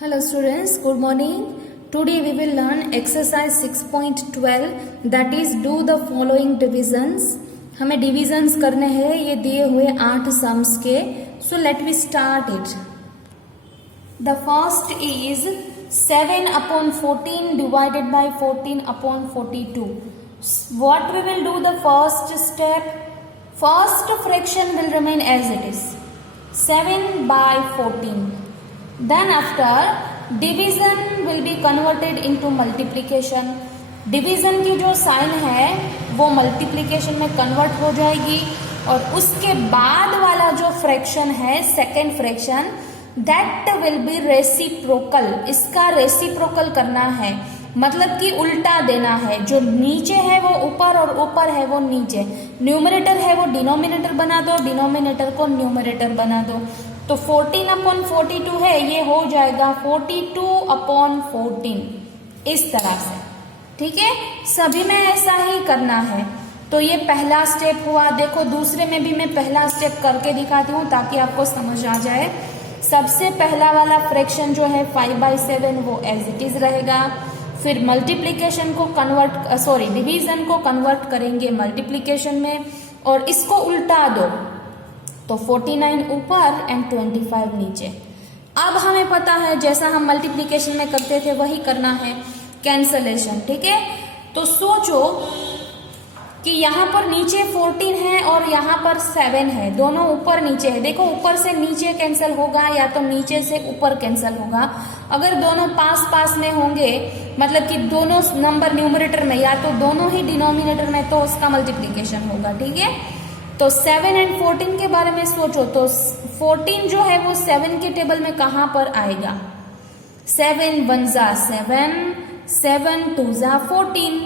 Hello students, good morning. Today we will learn exercise 6.12 that is do the following divisions. हमें divisions करने हैं ये दिए हुए 8 sums के. So let me start it. The first is 7 upon 14 divided by 14 upon 42. What we will do the first step? First fraction will remain as it is. 7 by 14. Then after division will be converted into multiplication. Division की जो sign है वो multiplication में convert हो जाएगी और उसके बाद वाला जो फ्रैक्शन है second fraction that will be reciprocal. इसका रेसिप्रोकल करना है मतलब कि उल्टा देना है. जो नीचे है वो ऊपर और ऊपर है वो नीचे. न्यूमरेटर है वो डिनोमिनेटर बना दो, डिनोमिनेटर को न्यूमरेटर बना दो. तो 14 अपॉन 42 है ये हो जाएगा 42 अपॉन 14 इस तरह से. ठीक है, सभी में ऐसा ही करना है. तो ये पहला स्टेप हुआ. देखो दूसरे में भी मैं पहला स्टेप करके दिखाती हूँ ताकि आपको समझ आ जाए. सबसे पहला वाला फ्रैक्शन जो है 5/7 वो एज इट इज रहेगा. फिर मल्टीप्लीकेशन को डिवीजन को कन्वर्ट करेंगे मल्टीप्लीकेशन में और इसको उल्टा दो तो 49 ऊपर एंड 25 नीचे. अब हमें पता है जैसा हम मल्टीप्लिकेशन में करते थे वही करना है, कैंसलेशन. ठीक है, तो सोचो कि यहाँ पर नीचे 14 है और यहाँ पर 7 है, दोनों ऊपर नीचे है. देखो ऊपर से नीचे कैंसिल होगा या तो नीचे से ऊपर कैंसिल होगा. अगर दोनों पास पास में होंगे मतलब कि दोनों नंबर न्यूमरेटर में या तो दोनों ही डिनोमिनेटर में तो उसका मल्टीप्लिकेशन होगा. ठीक है, तो 7 एंड 14 के बारे में सोचो तो 14 जो है वो 7 के टेबल में कहां पर आएगा. 7 1 जा 7, 7 2 जा 14.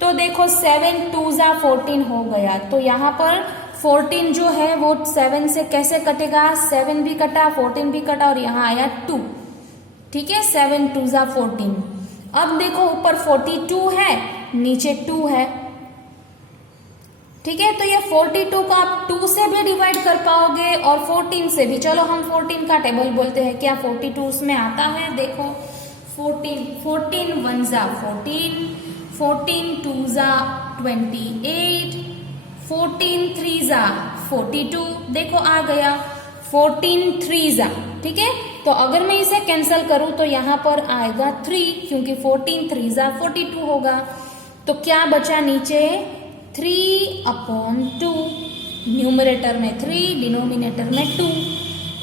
तो देखो 7 2 जा 14 हो गया. तो यहाँ पर 14 जो है वो 7 से कैसे कटेगा, 7 भी कटा 14 भी कटा और यहाँ आया 2. ठीक है, 7 2 जा 14. अब देखो ऊपर 42 है नीचे 2 है. ठीक है, तो ये 42 को आप 2 से भी डिवाइड कर पाओगे और 14 से भी. चलो हम 14 का टेबल बोलते हैं. क्या 42 उसमें आता है? देखो 14 1 जा 14, 14 2 जा 28, 14 3 जा 42. देखो आ गया 14 3 जा. ठीक है, तो अगर मैं इसे कैंसिल करूं तो यहाँ पर आएगा 3 क्योंकि 14 3 जा 42 होगा. तो क्या बचा नीचे 3 अपॉन 2. न्यूमरेटर में 3 डिनोमिनेटर में 2.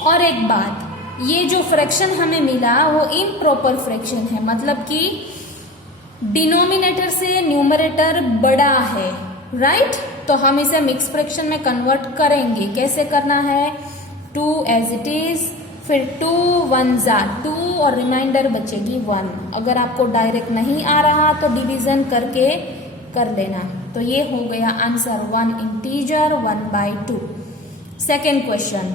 और एक बात, ये जो फ्रैक्शन हमें मिला वो इम्प्रॉपर फ्रैक्शन है मतलब कि डिनोमिनेटर से न्यूमरेटर बड़ा है. राइट, तो हम इसे मिक्स फ्रैक्शन में कन्वर्ट करेंगे. कैसे करना है, 2 एज इट इज, फिर 2 1 जा 2 और रिमाइंडर बचेगी 1. अगर आपको डायरेक्ट नहीं आ रहा तो डिवीजन करके कर लेना. तो ये हो गया आंसर 1 इंटीजर 1/2. सेकेंड क्वेश्चन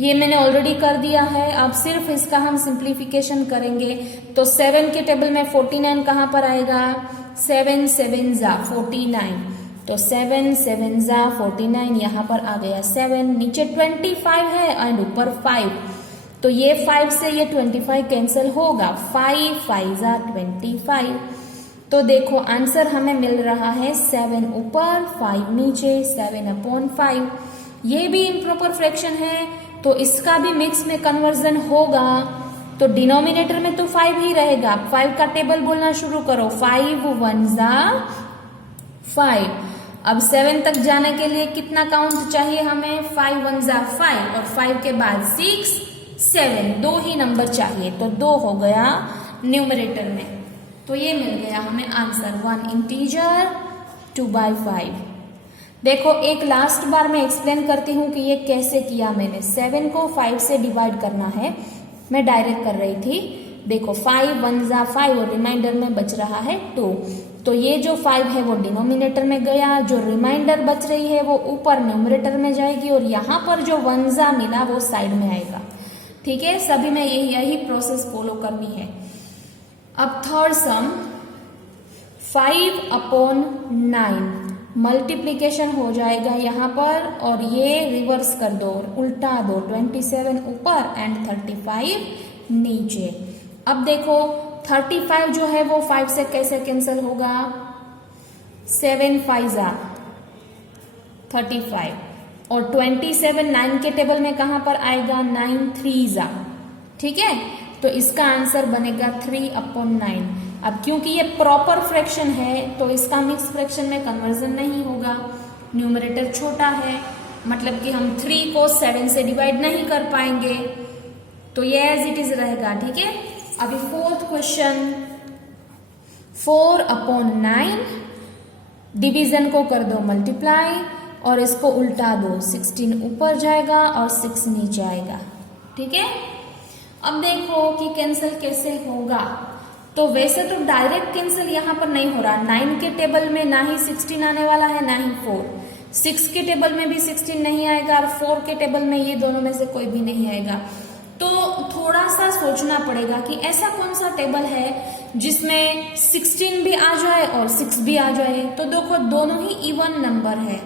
ये मैंने ऑलरेडी कर दिया है. अब सिर्फ इसका हम सिंप्लीफिकेशन करेंगे. तो 7 के टेबल में 49 कहां पर आएगा, 7 7 जा 49. तो 7 7 जा 49 यहाँ पर आ गया 7. नीचे 25 है एंड ऊपर 5. तो ये 5 से ये 25 कैंसिल होगा. 5 5 जा 25. तो देखो आंसर हमें मिल रहा है 7 ऊपर 5 नीचे, 7 अपॉन 5. ये भी इम्प्रॉपर फ्रैक्शन है तो इसका भी मिक्स में कन्वर्जन होगा. तो डिनोमिनेटर में तो 5 ही रहेगा. 5 का टेबल बोलना शुरू करो. 5 1 जा 5. अब 7 तक जाने के लिए कितना काउंट चाहिए हमें, 5 1 जा 5 और 5 के बाद 6 7, 2 ही नंबर चाहिए. तो 2 हो गया न्यूमरेटर में. तो ये मिल गया हमें आंसर 1 इंटीजर 2/5. देखो एक लास्ट बार मैं एक्सप्लेन करती हूँ कि ये कैसे किया मैंने. 7 को 5 से डिवाइड करना है, मैं डायरेक्ट कर रही थी. देखो 5 1 जा 5 और रिमाइंडर में बच रहा है 2. तो ये जो 5 है वो डिनोमिनेटर में गया, जो रिमाइंडर बच रही है वो ऊपर न्यूमरेटर में जाएगी और यहाँ पर जो 1 जा मिला वो साइड में आएगा. ठीक है, सभी में यही प्रोसेस फॉलो करनी है. अब थर्ड सम 5 अपॉन 9 मल्टीप्लीकेशन हो जाएगा यहाँ पर और ये रिवर्स कर दो, उल्टा दो. 27 ऊपर एंड 35 नीचे. अब देखो 35 जो है वो 5 से कैसे कैंसिल होगा, 7 5 जा 35 और 27 9 के टेबल में कहां पर आएगा, 9 3 जा, ठीक है। तो इसका आंसर बनेगा 3/9। अब क्योंकि ये प्रॉपर फ्रैक्शन है तो इसका मिक्स फ्रैक्शन में कन्वर्जन नहीं होगा, न्यूमरेटर छोटा है, मतलब कि हम 3 को 7 से डिवाइड नहीं कर पाएंगे, तो ये एज इट इज रहेगा, ठीक है। अभी फोर्थ क्वेश्चन, 4/9 डिवीजन को कर दो मल्टीप्लाई और इसको उल्टा दो, 16 ऊपर जाएगा और 6 नीचे आएगा, ठीक है। अब देखो कि कैंसिल कैसे होगा, तो वैसे तो डायरेक्ट कैंसिल यहां पर नहीं हो रहा, 9 के टेबल में ना ही 16 आने वाला है ना ही 4, 6 के टेबल में भी 16 नहीं आएगा और 4 के टेबल में ये दोनों में से कोई भी नहीं आएगा। तो थोड़ा सा सोचना पड़ेगा कि ऐसा कौन सा टेबल है जिसमें 16 भी आ जाए और 6 भी आ जाए। तो देखो दोनों ही इवन नंबर है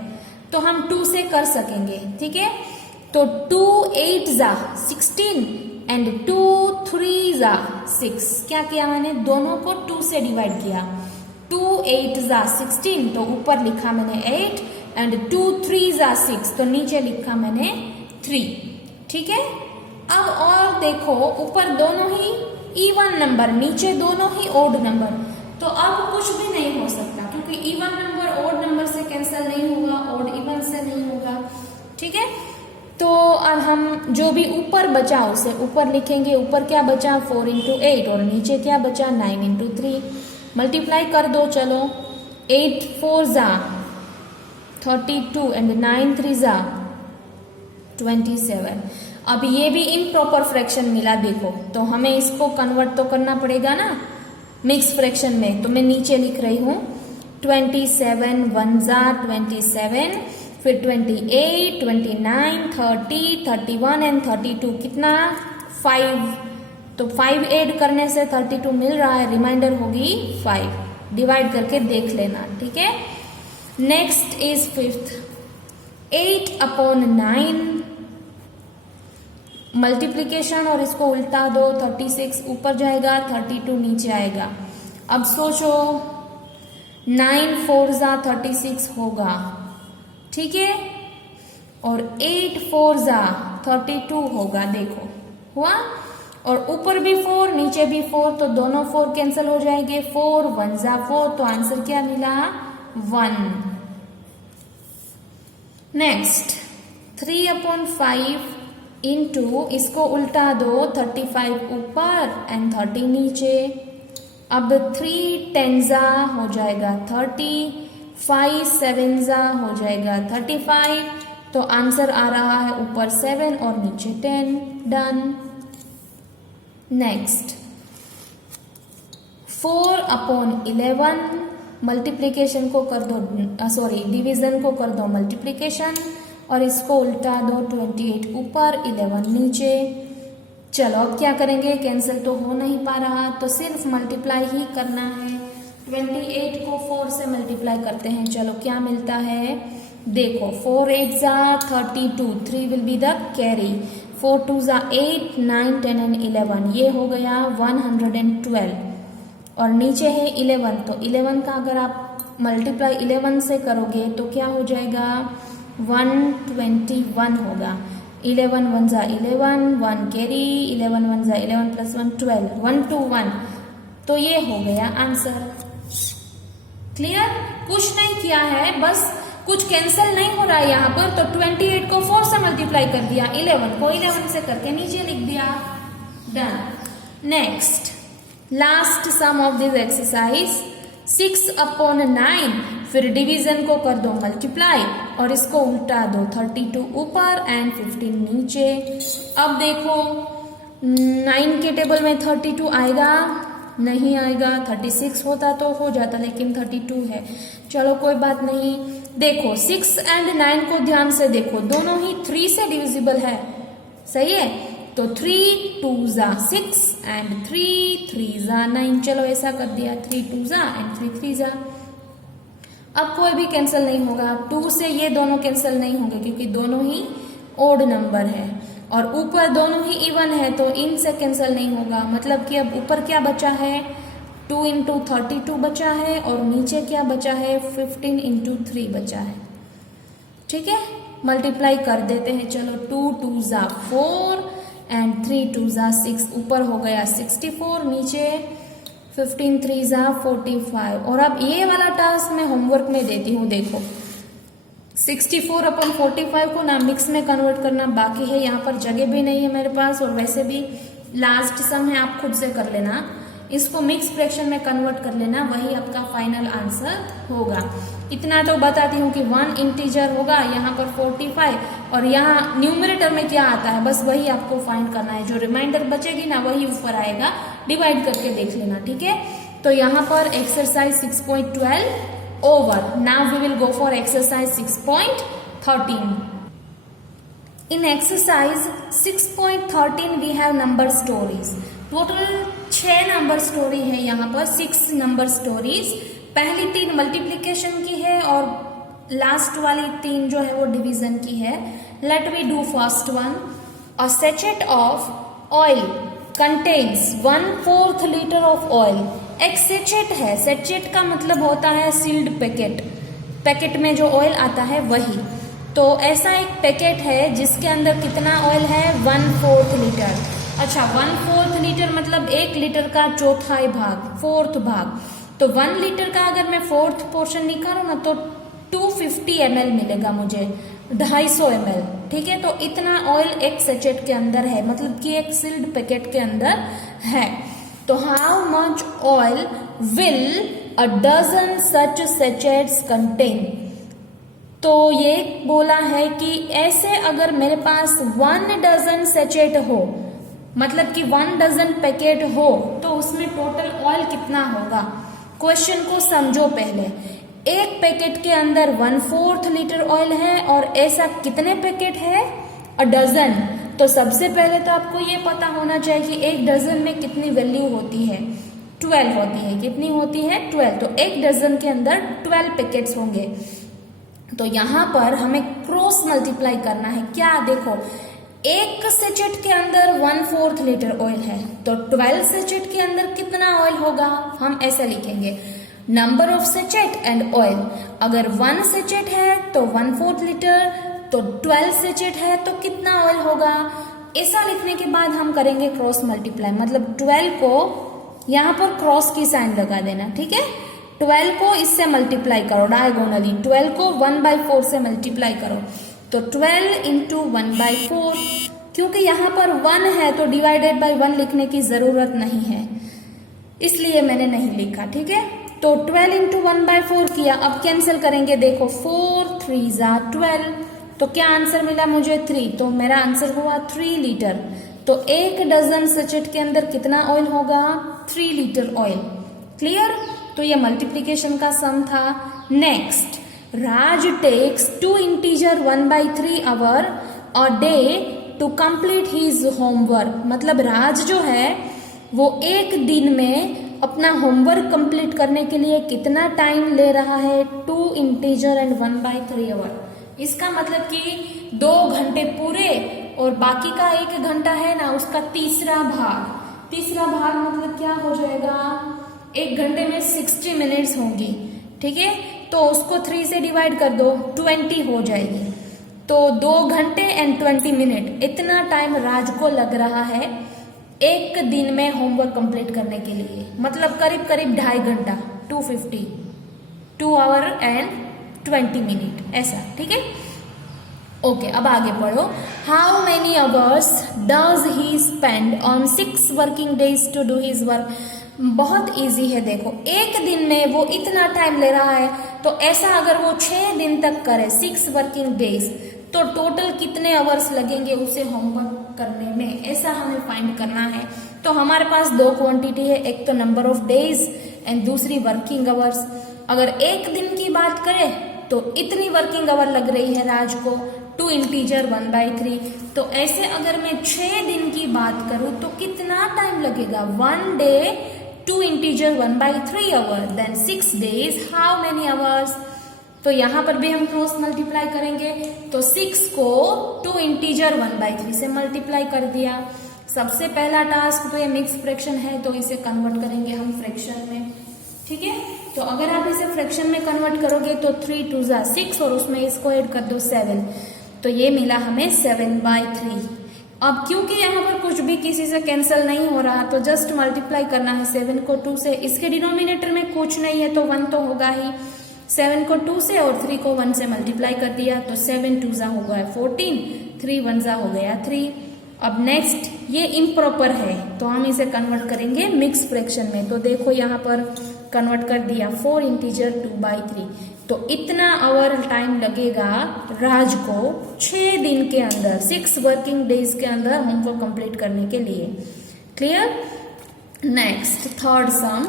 तो हम 2 से कर सकेंगे, ठीक है। तो 2 8 जा 16 एंड 2 3 जा 6, क्या किया मैंने, दोनों को 2 से डिवाइड किया, 2 8 जा 16 तो ऊपर लिखा मैंने 8 एंड 2 3 जा 6 तो नीचे लिखा मैंने 3, ठीक है। अब और देखो ऊपर दोनों ही इवन नंबर, नीचे दोनों ही ओड नंबर, तो अब कुछ भी नहीं हो सकता क्योंकि इवन नंबर ओड नंबर से कैंसिल नहीं होगा, ओड इवन से नहीं होगा, ठीक है। तो अब हम जो भी ऊपर बचा उसे ऊपर लिखेंगे, ऊपर क्या बचा 4 × 8 और नीचे क्या बचा 9 × 3, मल्टीप्लाई कर दो, चलो 8 4 जा 32 एंड 9 3 जा 27। अब ये भी इम्प्रॉपर फ्रैक्शन मिला देखो, तो हमें इसको कन्वर्ट तो करना पड़ेगा ना मिक्स फ्रैक्शन में, तो मैं नीचे लिख रही हूँ 27 1 जा 27, फिर 28 29 30 31 एंड 32 कितना 5, तो 5 ऐड करने से 32 मिल रहा है, रिमाइंडर होगी 5, डिवाइड करके देख लेना, ठीक है। नेक्स्ट इज फिफ्थ, 8/9 मल्टीप्लीकेशन और इसको उल्टा दो, 36 ऊपर जाएगा 32 नीचे आएगा। अब सोचो 9 4 जा 36 होगा, ठीक है, और 8 4 जा 32 होगा, देखो हुआ, और ऊपर भी 4 नीचे भी 4 तो दोनों 4 कैंसिल हो जाएंगे, 4 1 जा 4 तो आंसर क्या मिला 1। नेक्स्ट 3/5 इंटू इसको उल्टा दो, 35 ऊपर एंड 30 नीचे। अब 3 10 जा हो जाएगा 30, 5 7 जा हो जाएगा 35, तो आंसर आ रहा है ऊपर 7 और नीचे 10, डन। नेक्स्ट 4/11 मल्टीप्लीकेशन को कर दो, सॉरी डिवीजन को कर दो मल्टीप्लीकेशन और इसको उल्टा दो, 28 ऊपर 11 नीचे। चलो अब क्या करेंगे, कैंसिल तो हो नहीं पा रहा तो सिर्फ मल्टीप्लाई ही करना है। 28 को 4 से मल्टीप्लाई करते हैं, चलो क्या मिलता है, देखो 4 8 जा 32, 3 विल बी द कैरी, 4 2 जा 8 9 10 एंड 11, ये हो गया 112 और नीचे है 11, तो 11 का अगर आप मल्टीप्लाई 11 से करोगे तो क्या हो जाएगा 121 होगा। 11 1 जा 11, 1 कैरी, 11 1 जा 11 प्लस 1 12, 121, तो ये हो गया आंसर। क्लियर, कुछ नहीं किया है, बस कुछ कैंसिल नहीं हो रहा है यहाँ पर, तो 28 को 4 से मल्टीप्लाई कर दिया, 11 को 11 से करके नीचे लिख दिया, done. Next last sum of this exercise, 6/9 फिर डिवीजन को कर दो मल्टीप्लाई और इसको उल्टा दो, 32 ऊपर एंड 15 नीचे। अब देखो 9 के टेबल में 32 आएगा नहीं आएगा, 36 होता तो हो जाता लेकिन 32 है, चलो कोई बात नहीं। देखो 6 एंड 9 को ध्यान से देखो, दोनों ही 3 से डिविजिबल है, सही है, तो 3 2 जा 6 एंड 3 3 जा 9, चलो ऐसा कर दिया, 3 2 जा एंड 3 3 जा। अब कोई भी कैंसिल नहीं होगा, 2 से ये दोनों कैंसिल नहीं होंगे क्योंकि दोनों ही ओड नंबर है, और ऊपर दोनों ही इवन है तो इन से कैंसिल नहीं होगा, मतलब कि अब ऊपर क्या बचा है 2 इंटू 32 बचा है और नीचे क्या बचा है 15 इंटू 3 बचा है। ठीक है, मल्टीप्लाई कर देते हैं। चलो 2 2 ज़ा 4 एंड 3 2 ज़ा 6, ऊपर हो गया 64, नीचे 15 3 ज़ा 45। और अब ये वाला टास्क मैं होमवर्क में देती हूँ। देखो 64 अपॉन 45 को ना मिक्स में कन्वर्ट करना बाकी है, यहाँ पर जगह भी नहीं है मेरे पास, और वैसे भी लास्ट सम है, आप खुद से कर लेना। इसको मिक्स फ्रैक्शन में कन्वर्ट कर लेना, वही आपका फाइनल आंसर होगा। इतना तो बताती हूँ कि 1 इंटीजर होगा, यहाँ पर 45, और यहाँ न्यूमरेटर में क्या आता है बस वही आपको फाइंड करना है। जो रिमाइंडर बचेगी ना वही ऊपर आएगा, डिवाइड करके देख लेना। ठीक है, तो यहाँ पर exercise 6.12 over. Now we will go for exercise 6.13। In exercise 6.13 we have number stories. Total 6 number story है यहाँ पर, 6 नंबर स्टोरीज। पहली 3 मल्टीप्लीकेशन की है और लास्ट वाली 3 जो है वो डिवीजन की है। Let we do first one. A sachet of oil contains 1/4 litre of oil. एक सैचेट है, सैचेट का मतलब होता है सील्ड पैकेट, पैकेट में जो ऑयल आता है वही। तो ऐसा एक पैकेट है जिसके अंदर कितना ऑयल है 1/4 लीटर। अच्छा, 1/4 लीटर मतलब 1 लीटर का चौथाई भाग, 4th भाग। तो 1 लीटर का अगर मैं 4th पोर्शन निकालूं ना तो 250 ml मिलेगा मुझे, 250 ml। ठीक है, तो इतना ऑयल एक सैचेट के अंदर है, मतलब कि एक सील्ड पैकेट के अंदर है। तो how much oil will a dozen such sachets contain. तो ये बोला है कि ऐसे अगर मेरे पास 1 डजन सैचेट हो, मतलब कि 1 डजन पैकेट हो, तो उसमें टोटल ऑयल कितना होगा। क्वेश्चन को समझो पहले। एक पैकेट के अंदर 1/4 लीटर ऑयल है और ऐसा कितने पैकेट है, अ डजन। तो सबसे पहले तो आपको ये पता होना चाहिए कि एक डजन में कितनी वैल्यू होती है, 12 होती है। कितनी होती है 12। तो एक डजन के अंदर 12 पैकेट्स होंगे। तो यहाँ पर हमें क्रॉस मल्टीप्लाई करना है। क्या देखो, एक सैचेट के अंदर 1/4 लीटर ऑयल है, तो 12 सैचेट के अंदर कितना ऑयल होगा, हम ऐसा लिखेंगे number of sachet and oil. अगर 1 सैचेट है तो 1/4 लीटर, तो 12 सैचेट है तो कितना ऑयल होगा। ऐसा लिखने के बाद हम करेंगे क्रॉस मल्टीप्लाई, मतलब 12 को यहाँ पर क्रॉस की साइन लगा देना। ठीक है, 12 को इससे मल्टीप्लाई करो डायगोनली, 12 को 1/4 से मल्टीप्लाई करो, तो 12 इंटू 1/4। क्योंकि यहाँ पर 1 है तो डिवाइडेड बाय 1 लिखने की जरूरत नहीं है, इसलिए मैंने नहीं लिखा। ठीक है, तो 12 इंटू 1/4 किया। अब कैंसिल करेंगे, देखो 4 3 ज़ा 12, तो क्या आंसर मिला मुझे 3, तो मेरा आंसर हुआ 3 लीटर। तो एक डजन सैचेट के अंदर कितना ऑयल होगा, 3 लीटर ऑयल। क्लियर। तो ये मल्टीप्लीकेशन का सम था। Next, Raj takes 2 integer 1/3 hour a day to complete his homework. मतलब राज जो है वो एक दिन में अपना होमवर्क कंप्लीट करने के लिए कितना टाइम ले रहा है, 2 इंटीजर एंड 1/3 आवर। इसका मतलब कि 2 घंटे पूरे और बाकी का 1 घंटा है ना, उसका तीसरा भाग मतलब क्या हो जाएगा, 1 घंटे में 60 मिनट्स होंगी। ठीक है, तो उसको 3 से डिवाइड कर दो, 20 हो जाएगी। तो 2 घंटे एंड 20 मिनट, इतना टाइम राज को लग रहा है एक दिन में होमवर्क कंप्लीट करने के लिए, मतलब करीब 2.5 घंटा, 250, 2 आवर एंड 20 मिनट ऐसा। ठीक है, ओके, अब आगे पढ़ो। How many hours does he spend on 6 working days to do his work. बहुत इजी है। देखो, एक दिन में वो इतना टाइम ले रहा है, तो ऐसा अगर वो 6 दिन तक करे, 6 वर्किंग डेज, तो टोटल कितने आवर्स लगेंगे उसे होमवर्क करने में, ऐसा हमें फाइंड करना है। तो हमारे पास 2 क्वांटिटी है, एक तो नंबर ऑफ डेज एंड दूसरी वर्किंग आवर्स। अगर एक दिन की बात करें तो इतनी वर्किंग आवर लग रही है राज को, 2 इंटीजर 1/3। तो ऐसे अगर मैं 6 दिन की बात करूं तो कितना टाइम लगेगा, 1 day 2 integer 1/3 hour, then 6 days, how many hours, तो यहाँ पर भी हम क्रॉस मल्टीप्लाई करेंगे, तो 6 को 2 इंटीजर 1/3 से मल्टीप्लाई कर दिया। सबसे पहला टास्क तो ये मिक्स फ्रैक्शन है, तो इसे कन्वर्ट करेंगे हम फ्रैक्शन में, ठीक है। तो अगर आप इसे फ्रैक्शन में कन्वर्ट करोगे तो 3 2 जा 6 और उसमें इसको ऐड कर दो 7, तो ये मिला हमें 7/3। अब क्योंकि यहाँ पर कुछ भी किसी से कैंसिल नहीं हो रहा, तो जस्ट मल्टीप्लाई करना है 7 को 2 से। इसके डिनोमिनेटर में कुछ नहीं है तो 1 तो होगा ही। 7 को 2 से और 3 को 1 से मल्टीप्लाई कर दिया, तो 7 2 जा हो गया 14, 3 1 जा हो गया 3। अब नेक्स्ट ये इम्प्रॉपर है, तो हम इसे कन्वर्ट करेंगे मिक्स फ्रैक्शन में। तो देखो यहाँ पर कन्वर्ट कर दिया 4 इंटीजर 2/3। तो इतना आवर टाइम लगेगा राज को 6 दिन के अंदर, 6 वर्किंग डेज के अंदर होमवर्क कंप्लीट करने के लिए। क्लियर। नेक्स्ट थर्ड सम,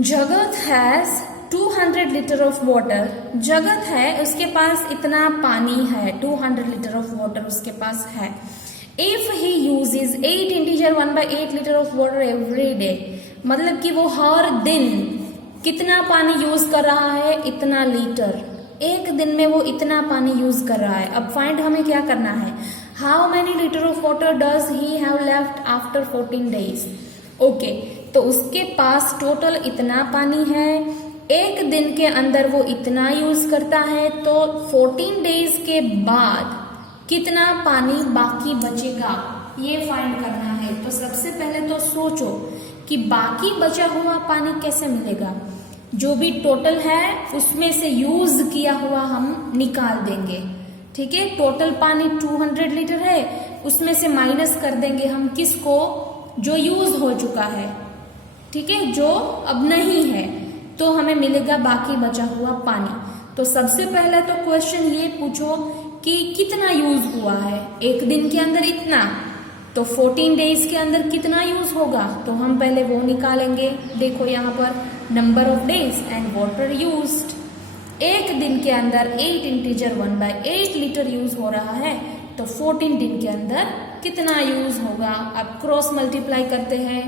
जगत हैज 200 लीटर ऑफ वाटर। जगत है, उसके पास इतना पानी है, 200 लीटर ऑफ वाटर उसके पास है। If he uses 8 integer 1/8 litre of water every day, मतलब कि वो हर दिन कितना पानी यूज कर रहा है, इतना लीटर, एक दिन में वो इतना पानी यूज कर रहा है। अब फाइंड हमें क्या करना है, how many litre of water does he have left after 14 days. Okay, तो उसके पास टोटल इतना पानी है, एक दिन के अंदर वो इतना यूज करता है, तो 14 डेज के बाद कितना पानी बाकी बचेगा ये फाइंड करना है। तो सबसे पहले तो सोचो कि बाकी बचा हुआ पानी कैसे मिलेगा। जो भी टोटल है उसमें से यूज किया हुआ हम निकाल देंगे, ठीक है। टोटल पानी 200 लीटर है, उसमें से माइनस कर देंगे हम किसको, जो यूज हो चुका है, ठीक है, जो अब नहीं है, तो हमें मिलेगा बाकी बचा हुआ पानी। तो सबसे पहले तो क्वेश्चन ये पूछो कि कितना यूज हुआ है, एक दिन के अंदर इतना, तो 14 डेज के अंदर कितना यूज होगा, तो हम पहले वो निकालेंगे। देखो यहाँ पर number of days and water used. एक दिन के अंदर 8 इंटीजर 1/8 लीटर यूज हो रहा है, तो 14 दिन के अंदर कितना यूज होगा। अब क्रॉस मल्टीप्लाई करते हैं।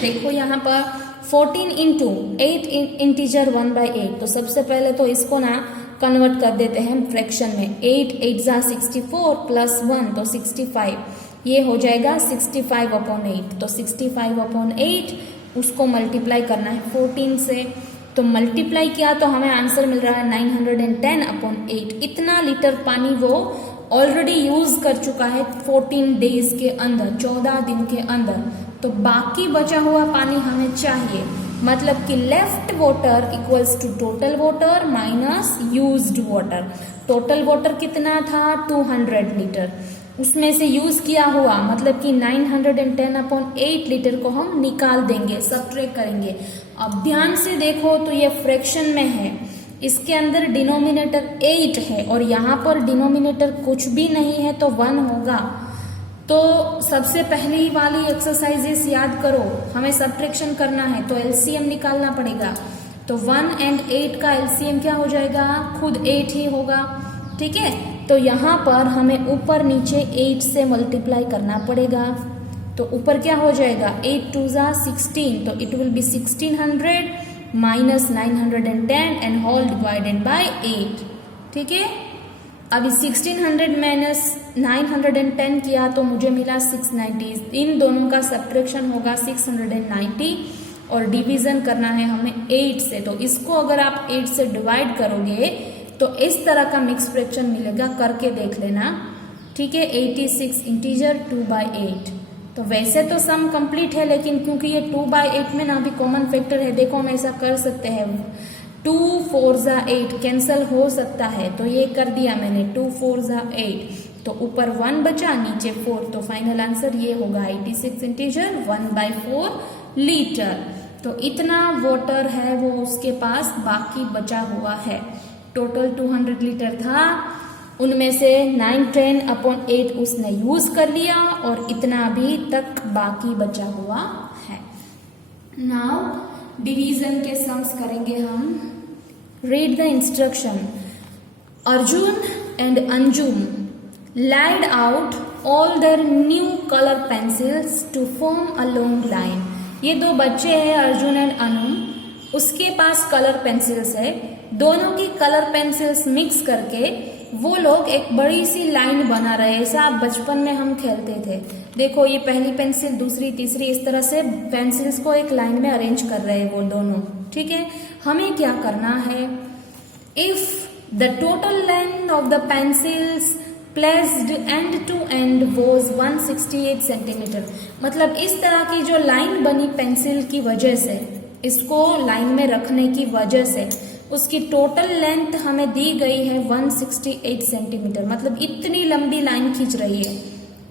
देखो यहाँ पर 14 इंटू 8 इंटीजर 1/8, तो सबसे पहले तो इसको ना कन्वर्ट कर देते हैं फ्रैक्शन में। 8 8 जा 64 प्लस 1 तो 65, ये हो जाएगा 65/8। तो 65/8 उसको मल्टीप्लाई करना है 14 से, तो मल्टीप्लाई किया तो हमें आंसर मिल रहा है 910/8। इतना लीटर पानी वो ऑलरेडी यूज कर चुका है 14 डेज के अंदर, 14 दिन के अंदर। तो बाकी बचा हुआ पानी हमें चाहिए, मतलब कि left water equals to total water minus used water. Total water कितना था 200 लीटर, उसमें से यूज किया हुआ मतलब कि 910/8 लीटर को हम निकाल देंगे, सबट्रैक्ट करेंगे। अब ध्यान से देखो तो ये फ्रैक्शन में है, इसके अंदर डिनोमिनेटर 8 है और यहाँ पर डिनोमिनेटर कुछ भी नहीं है, तो 1 होगा। तो सबसे पहली वाली एक्सरसाइजेस याद करो, हमें सबट्रैक्शन करना है तो एलसीएम निकालना पड़ेगा। तो 1 और 8 का एलसीएम क्या हो जाएगा, खुद 8 ही होगा, ठीक है। तो यहाँ पर हमें ऊपर नीचे 8 से मल्टीप्लाई करना पड़ेगा। तो ऊपर क्या हो जाएगा 8 2 जा 16, तो it will be 1600 minus 910 and whole divided by 8, ठीक है। अभी 1600 माइनस 910 किया तो मुझे मिला 690। इन दोनों का सब्ट्रैक्शन होगा 690 और डिवीजन करना है हमें 8 से। तो इसको अगर आप 8 से डिवाइड करोगे तो इस तरह का मिक्स फ्रैक्शन मिलेगा, करके देख लेना, ठीक है। 86 इंटीजर 2/8। तो वैसे तो सम कंप्लीट है, लेकिन क्योंकि ये 2/8 में ना भी कॉमन फैक्टर है, देखो हम ऐसा कर सकते हैं 2 4 जा 8 कैंसल हो सकता है, तो ये कर दिया मैंने 2 4 जा 8, तो ऊपर 1 बचा नीचे 4, तो फाइनल आंसर ये होगा 86 इंटीजर 1/4 लीटर। तो इतना वाटर है वो उसके पास बाकी बचा हुआ है। टोटल 200 लीटर था, उनमें से 910/8 उसने यूज कर लिया और इतना अभी तक बाकी बचा हुआ है। नाउ डिवीजन के सम्स करेंगे हम। Read the instruction. Arjun and Anjum laid out all their new color pencils to form a long line। ये दो बच्चे हैं अर्जुन एंड अनु, उसके पास कलर पेंसिल्स है, दोनों की कलर पेंसिल्स मिक्स करके वो लोग एक बड़ी सी लाइन बना रहे हैं। ऐसा बचपन में हम खेलते थे। देखो ये पहली पेंसिल, दूसरी, तीसरी, इस तरह से पेंसिल्स को एक लाइन में अरेंज कर रहे हैं वो दोनों। ठीक है, हमें क्या करना है, if the total length of the pencils placed end to end was 168 centimetre, मतलब इस तरह की जो लाइन बनी पेंसिल की वजह से, इसको लाइन में रखने की वजह से उसकी टोटल लेंथ हमें दी गई है 168 सेंटीमीटर, मतलब इतनी लंबी लाइन खींच रही है।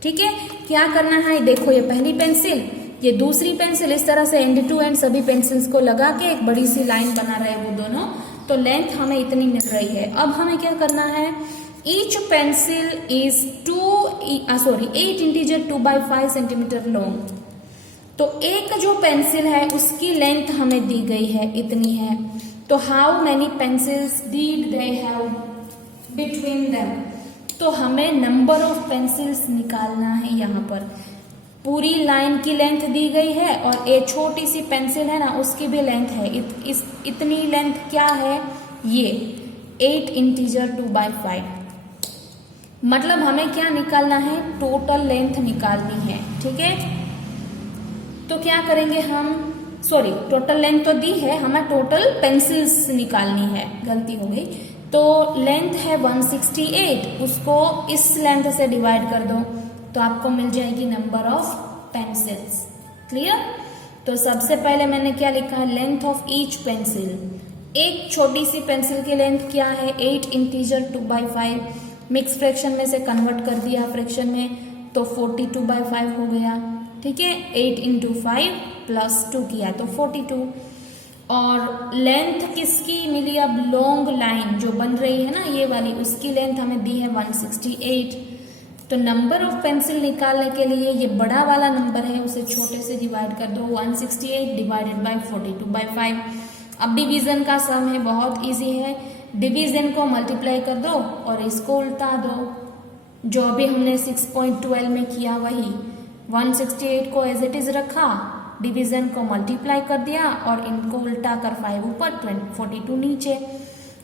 ठीक है, क्या करना है, देखो ये पहली पेंसिल, ये दूसरी पेंसिल, इस तरह से एंड टू एंड सभी पेंसिल्स को लगा के एक बड़ी सी लाइन बना रहे हैं वो दोनों, तो लेंथ हमें इतनी मिल रही है। अब हमें क्या करना है, each pencil is 8 integer 2/5 centimetre long. तो एक जो पेंसिल है उसकी लेंथ हमें दी गई है, इतनी है। तो how many pencils did they have between them, तो हमें नंबर ऑफ पेंसिल्स निकालना है। यहाँ पर पूरी लाइन की लेंथ दी गई है और एक छोटी सी पेंसिल है ना, उसकी भी लेंथ है। इतनी लेंथ क्या है, ये 8 इंटीजर 2/5, मतलब हमें क्या निकालना है, टोटल लेंथ निकालनी है। ठीक है, तो क्या करेंगे हम, सॉरी टोटल लेंथ तो दी है, हमें टोटल पेंसिल्स निकालनी है, गलती हो गई। तो लेंथ है 168, उसको इस लेंथ से डिवाइड कर दो तो आपको मिल जाएगी नंबर ऑफ पेंसिल्स। क्लियर, तो सबसे पहले मैंने क्या लिखा है, लेंथ ऑफ ईच पेंसिल, एक छोटी सी पेंसिल की लेंथ क्या है, 8 इंटीजर 2/5, मिक्स फ्रैक्शन में से कन्वर्ट कर दिया फ्रैक्शन में, तो 42/5 हो गया। ठीक है, 8 इंटू 5 प्लस 2 किया तो 42। और लेंथ किसकी मिली, अब लॉन्ग लाइन जो बन रही है ना ये वाली, उसकी लेंथ हमें दी है 168। तो नंबर ऑफ पेंसिल निकालने के लिए ये बड़ा वाला नंबर है उसे छोटे से डिवाइड कर दो, 168 डिवाइडेड बाय 42/5। अब डिवीजन का सम है, बहुत इजी है, डिवीजन को मल्टीप्लाई कर दो और इसको उल्टा दो, जो अभी हमने 6.12 में किया वही। 168 को एज इट इज रखा, डिवीजन को मल्टीप्लाई कर दिया और इनको उल्टा कर 5 ऊपर 42 नीचे।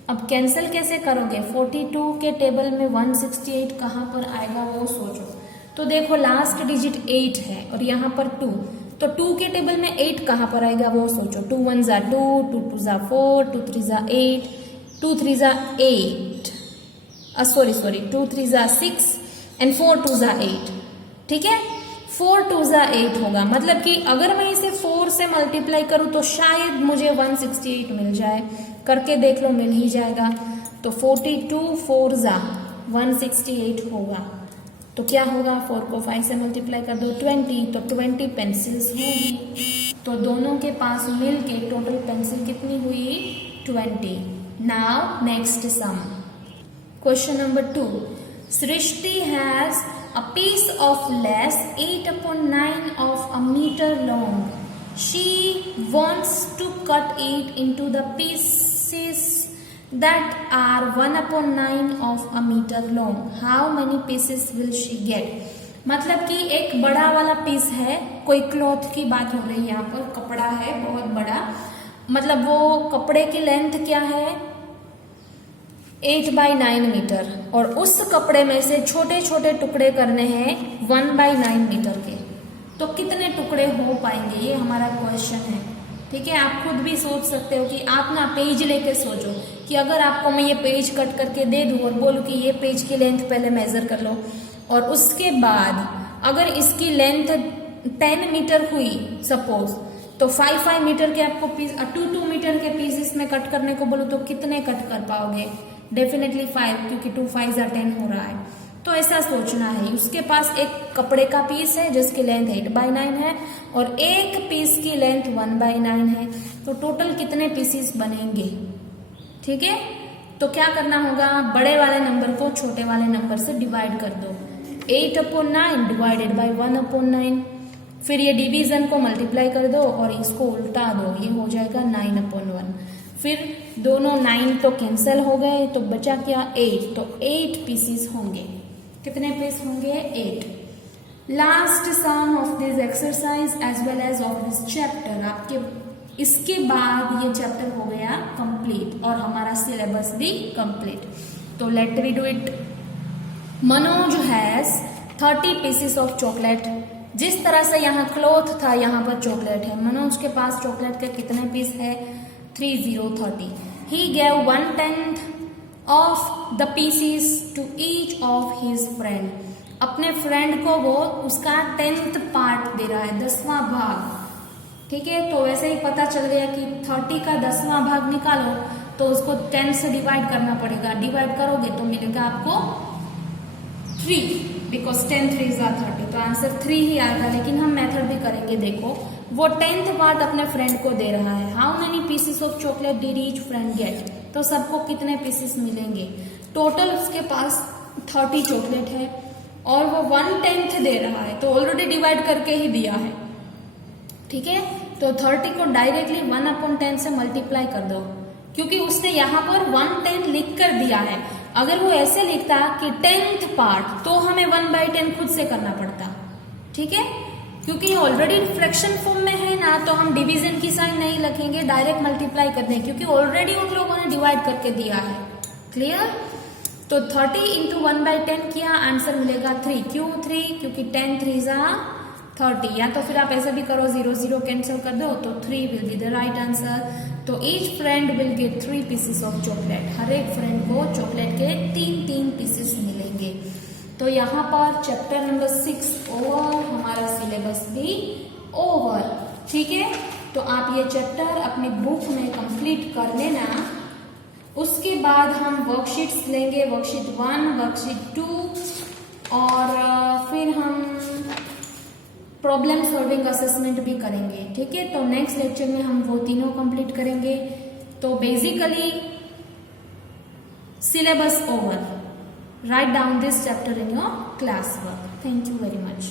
अब कैंसिल कैसे करोगे, 42 के टेबल में 168 कहाँ पर आएगा वो सोचो। तो देखो लास्ट डिजिट 8 है और यहाँ पर 2, तो 2 के टेबल में 8 कहाँ पर आएगा वो सोचो। 2 1 जा 2, 2 2 जा 4, 2 3 जा 8, 2 3 जा 8, सॉरी 2 3 जा 6 एंड 4 2 जा 8। ठीक है, 4 2 जा 8 होगा, मतलब कि अगर मैं इसे 4 से मल्टीप्लाई करूं तो शायद मुझे 168 मिल जाए। करके देख लो, मिल ही जाएगा। तो 42 4 जा 168 होगा। तो क्या होगा, 4 को 5 से मल्टीप्लाई कर दो 20, तो 20 पेंसिल्स होगी। तो दोनों के पास मिल के टोटल पेंसिल कितनी हुई, 20। Now next sum, question number 2, Srishti has a piece of lace 8/9 of a meter long. She wants to cut it into the pieces that are 1/9 of a meter long. How many pieces will she get? मतलब कि एक बड़ा वाला piece है, कोई cloth की बात हो रही है यहाँ पर, कपड़ा है बहुत बड़ा, मतलब वो कपड़े की लेंथ क्या है 8/9 मीटर, और उस कपड़े में से छोटे छोटे टुकड़े करने हैं 1/9 मीटर के। तो कितने टुकड़े हो पाएंगे, ये हमारा क्वेश्चन है। ठीक है, आप खुद भी सोच सकते हो कि आप ना पेज लेके सोचो कि अगर आपको मैं ये पेज कट करके दे दूं और बोलूं कि ये पेज की लेंथ पहले मेजर कर लो, और उसके बाद अगर इसकी लेंथ 10 मीटर हुई सपोज, तो 5 मीटर के आपको पीस 2 मीटर के पीसेस में कट करने को बोलो तो कितने कट कर पाओगे, डेफिनेटली 5, क्योंकि 2 5 10 हो रहा है। तो ऐसा सोचना है, उसके पास एक कपड़े का पीस है जिसकी लेंथ 8/9 है और एक पीस की लेंथ 1/9 है, तो टोटल कितने पीसेस बनेंगे। ठीक है, तो क्या करना होगा, बड़े वाले नंबर को छोटे वाले नंबर से डिवाइड कर दो, 8/9 डिवाइडेड बाई 1/9, फिर ये डिवीजन को मल्टीप्लाई कर दो और इसको उल्टा दो, ये हो जाएगा 9/1। फिर दोनों 9 तो कैंसिल हो गए, तो बचा क्या 8, तो 8 पीसेस होंगे। कितने पीस होंगे, 8। Last sum of this exercise as well as of this chapter, आपके इसके बाद ये चैप्टर हो गया कंप्लीट और हमारा सिलेबस भी कंप्लीट। तो let we do it. Manoj has 30 pieces of chocolate. जिस तरह से यहाँ क्लॉथ था, यहाँ पर चॉकलेट है। मनोज के पास चॉकलेट के कितने पीस है? 30। He gave 1/10 of the pieces to each of his friend. अपने फ्रेंड को वो उसका 10th पार्ट दे रहा है, 10वां भाग। ठीक है, तो वैसे ही पता चल गया कि 30 का 10वां भाग निकालो तो उसको 10 से डिवाइड करना पड़ेगा। डिवाइड करोगे तो मिलेगा आपको 3, बिकॉज 10 3 30। तो आंसर 3 ही आएगा। लेकिन हम मेथड भी करेंगे। देखो, वो 10th पार्ट अपने फ्रेंड को दे रहा है। How many pieces of chocolate did each friend gate? तो सबको कितने पीसेस मिलेंगे? टोटल उसके पास 30 चॉकलेट है और वो 1/10 दे रहा है, तो ऑलरेडी डिवाइड करके ही दिया है। ठीक है, तो 30 को डायरेक्टली 1/10 से मल्टीप्लाई कर दो, क्योंकि उसने यहाँ पर 1/10 लिख कर दिया है। अगर वो ऐसे लिखता कि 10th पार्ट, तो हमें 1/10 खुद से करना पड़ता। ठीक है, क्योंकि ये ऑलरेडी फ्रैक्शन फॉर्म में है ना, तो हम डिवीजन की साइन नहीं लिखेंगे, डायरेक्ट मल्टीप्लाई कर दें, क्योंकि ऑलरेडी उन लोगों ने डिवाइड करके दिया है। क्लियर? तो 30 इंटू 1/10 किया, आंसर मिलेगा 3। क्यों 3? क्योंकि 10 3 30। या तो फिर आप ऐसा भी करो, 0 0 कैंसिल कर दो, तो 3 will be the right answer. तो each friend will get 3 pieces of chocolate. हर एक फ्रेंड को चॉकलेट के 3 पीसेस मिलेंगे। तो यहाँ पर चैप्टर नंबर 6 ओवर, हमारा सिलेबस भी ओवर। ठीक है, तो आप ये चैप्टर अपनी बुक में कंप्लीट कर लेना। उसके बाद हम वर्कशीट्स लेंगे, वर्कशीट 1, वर्कशीट 2 और फिर हम प्रॉब्लम सॉल्विंग असेसमेंट भी करेंगे। ठीक है, तो नेक्स्ट लेक्चर में हम वो तीनों कंप्लीट करेंगे। तो basically syllabus over. Write down this chapter in your classwork. Thank you very much.